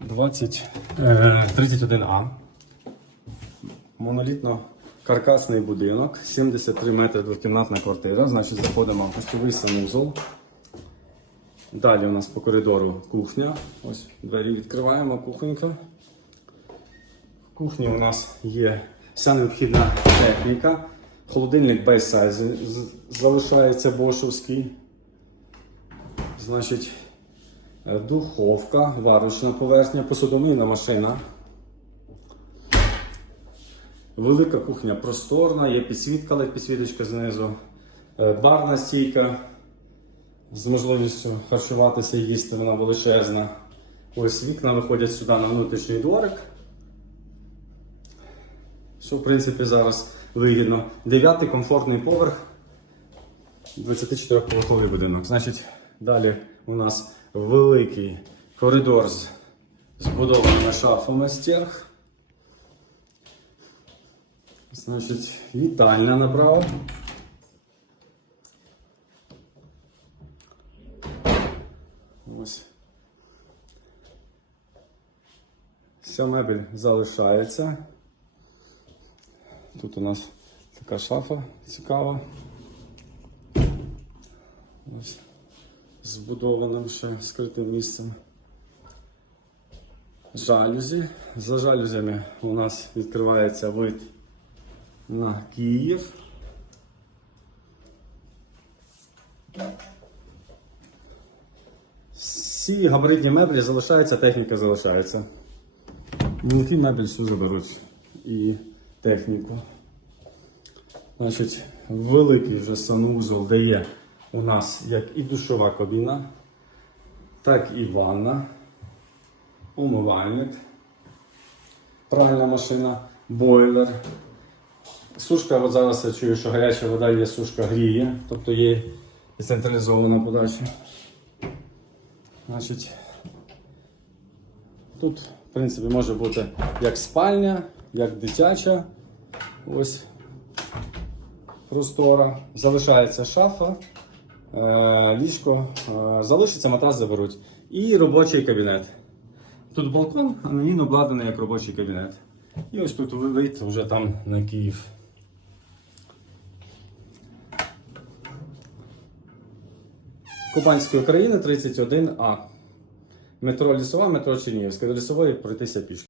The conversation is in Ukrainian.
20, е, 31А. Монолітно каркасний будинок, 73 метри двокімнатна квартира. Значить, заходимо в гостьовий санузол. Далі у нас по коридору кухня. Ось двері відкриваємо, кухонька. В кухні у нас є вся необхідна техніка. Холодильник без залишається бошовський. Значить, е, духовка, варочна поверхня, посудомийна машина. Велика кухня просторна, є підсвітка, але підсвіточка знизу, Е, барна стійка з можливістю харчуватися і їсти, вона величезна. Ось вікна виходять сюди на внутрішній дворик. Що, в принципі, зараз вигідно. Дев'ятий комфортний поверх, 24-поверховий будинок. Значить, далі у нас великий коридор з збудованими шафами стірг. Значить, вітальня направо. Ось. Вся мебель залишається. Тут у нас така шафа цікава. Ось. Збудованим ще скритим місцем. Жалюзі. За жалюзями у нас відкривається вид на Київ. Всі габаритні меблі залишаються, техніка залишається. Мілкі мебель всю заберуть і техніку. Значить, великий вже санузол, де є у нас як і душова кабіна, так і ванна, умивальник, пральна машина, бойлер. Сушка, от зараз я чую, що гаряча вода є, сушка гріє, тобто є і централізована подача. Значить, тут, в принципі, може бути як спальня, як дитяча. Ось простора. Залишається шафа, ліжко, е, залишиться матрас заберуть. І робочий кабінет. Тут балкон, а на ній обладнаний як робочий кабінет. І ось тут вид вже там на Київ. Кубанської України 31А. Метро Лісова, метро Чернігівська. До лісової пройтися пішки.